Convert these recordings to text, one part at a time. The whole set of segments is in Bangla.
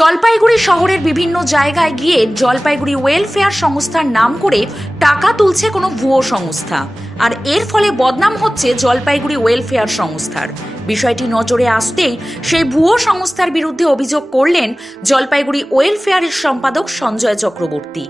জলপাইগুড়ি শহরের বিভিন্ন জায়গায় গিয়ে জলপাইগুড়ি ওয়েলফেয়ার সংস্থার নাম করে টাকা তুলছে কোনো ভুয়ো সংস্থা। আর এর ফলে বদনাম হচ্ছে জলপাইগুড়ি ওয়েলফেয়ার সংস্থার। বিষয়টি নজরে আসতেই সেই ভুয়ো সংস্থার বিরুদ্ধে অভিযোগ করলেন জলপাইগুড়ি ওয়েলফেয়ারের সম্পাদক সঞ্জয় চক্রবর্তী।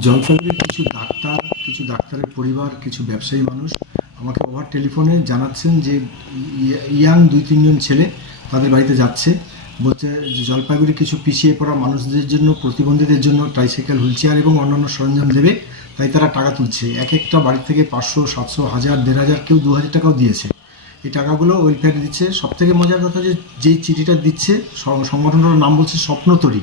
জলপাইগুড়ির কিছু ডাক্তার, কিছু ডাক্তারের পরিবার, কিছু ব্যবসায়ী মানুষ আমাকে ওভার টেলিফোনে জানাচ্ছেন যে ইয়া- দুই, তিনজন ছেলে তাদের বাড়িতে যাচ্ছে। বলছে যে জলপাইগুড়ি কিছু পিছিয়ে পড়া মানুষদের জন্য, প্রতিবন্ধীদের জন্য ট্রাইসাইকেল হুইল চেয়ার এবং অন্যান্য সরঞ্জাম দেবে, তাই তারা টাকা তুলছে। এক একটা বাড়ি থেকে পাঁচশো, সাতশো, হাজার, দেড় হাজার কেউ দু হাজার টাকাও দিয়েছে। এই টাকাগুলো ওয়েলফেয়ারে দিচ্ছে। সব থেকে মজার কথা যে, যেই চিঠিটা দিচ্ছে সংগঠনটার নাম বলছে স্বপ্নতরী।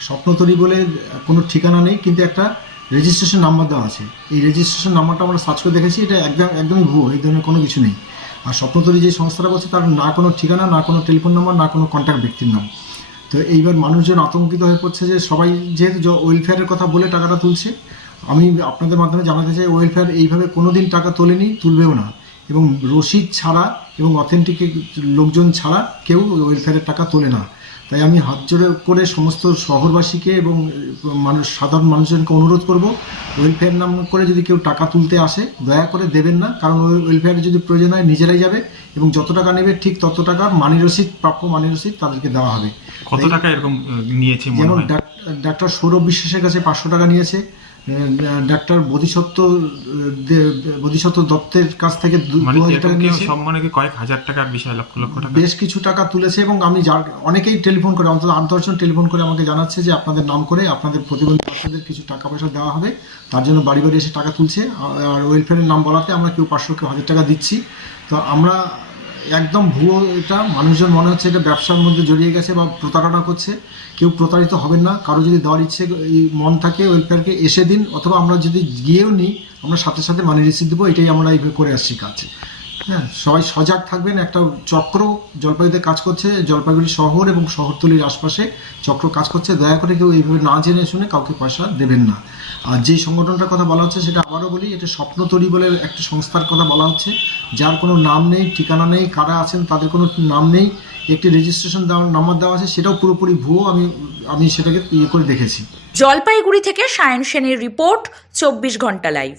স্বপ্নতরী বলে কোনো ঠিকানা নেই, কিন্তু একটা রেজিস্ট্রেশন নাম্বার দেওয়া আছে। এই রেজিস্ট্রেশন নাম্বারটা আমরা সার্চ করে দেখেছি, এটা একদম, একদমই ভুয়ো এই ধরনের কোনো কিছু নেই। আর স্বপ্নতরী যে সংস্থাটা বলছে, তার না কোনো ঠিকানা, না কোনো টেলিফোন নাম্বার না কোনো কন্ট্যাক্ট ব্যক্তির নাম। তো এইবার মানুষজন আতঙ্কিত হয়ে পড়ছে যে সবাই যেহেতু ওয়েলফেয়ারের কথা বলে টাকাটা তুলছে, আমি আপনাদের মাধ্যমে জানাতে চাই ওয়েলফেয়ার এইভাবে কোনো দিন টাকা তোলেনি, তুলবেও না। এবং রসিদ ছাড়া এবং অথেন্টিক লোকজন ছাড়া কেউ ওয়েলফেয়ারের টাকা তোলে না। তাই আমি হাত জোড়ে করে সমস্ত শহরবাসীকে এবং মানুষ সাধারণ মানুষজনকে অনুরোধ করব ওয়েলফেয়ার নাম করে যদি কেউ টাকা তুলতে আসে দয়া করে দেবেন না কারণ ওই ওয়েলফেয়ারে যদি প্রয়োজন হয় নিজেরাই যাবে এবং যত টাকা নেবে ঠিক তত টাকা মানি রসিদ প্রাপ্য মানি রসিদ তাদেরকে দেওয়া হবে। কত টাকা এরকম নিয়েছে যেমন ডাক্তার সৌরভ বিশ্বাসের কাছে পাঁচশো টাকা নিয়েছে ডাক্তার বোধিসত্ত্ব বোধিসত্ত্ব দত্তের কাছ থেকে দু মানে হাজার টাকা নিয়েছে। সব মানে কয়েক হাজার টাকার বিষয় লক্ষ লক্ষ টাকা? বেশ কিছু টাকা তুলেছে এবং আমি যার অনেকেই টেলিফোন করে অন্তত আট দশজন টেলিফোন করে আমাকে জানাচ্ছে যে আপনাদের নাম করে আপনাদের প্রতিবন্ধী বাচ্চাদের কিছু টাকা পয়সা দেওয়া হবে। তার জন্য বাড়ি বাড়ি এসে টাকা তুলছে। আর ওয়েলফেয়ারের নাম বলাতে আমরা কেউ পাঁচশো কেউ হাজার টাকা দিচ্ছি। তো আমরা একদম ভুয়ো এটা, মানুষজন মনে হচ্ছে এটা ব্যবসার মধ্যে জড়িয়ে গেছে বা প্রতারণা করছে। কেউ প্রতারিত হবেন না, কারও যদি দেওয়ার ইচ্ছে মন থাকে ওয়েলফেয়ারকে এসে দিন, অথবা আমরা যদি গিয়েও নিই, আমরা সাথে সাথে মানি রিসিভ দেবো, এটাই আমরা এইভাবে করে আসছি কাজ। হ্যাঁ সবাই সজাগ থাকবেন, একটা চক্র জলপাইগুড়িতে কাজ করছে, জলপাইগুড়ি শহর এবং শহরতলির আশপাশে চক্র কাজ করছে। দয়া করে কেউ এইভাবে না জেনে শুনে কাউকে পয়সা দেবেন না। আর যে সংগঠনটার কথা বলা হচ্ছে সেটা আবারও বলি, এটা স্বপ্নতরী বলে একটা সংস্থার কথা বলা হচ্ছে। যার কোনো নাম নেই, ঠিকানা নেই, কারা আছেন তাদের কোনো নাম নেই, একটি রেজিস্ট্রেশন দেওয়ার নাম্বার দেওয়া আছে, সেটাও পুরোপুরি ভুয়ো, আমি আমি সেটাকে ইয়ে করে দেখেছি। জলপাইগুড়ি থেকে সায়ন সেনের রিপোর্ট, চব্বিশ ঘণ্টা লাইভ।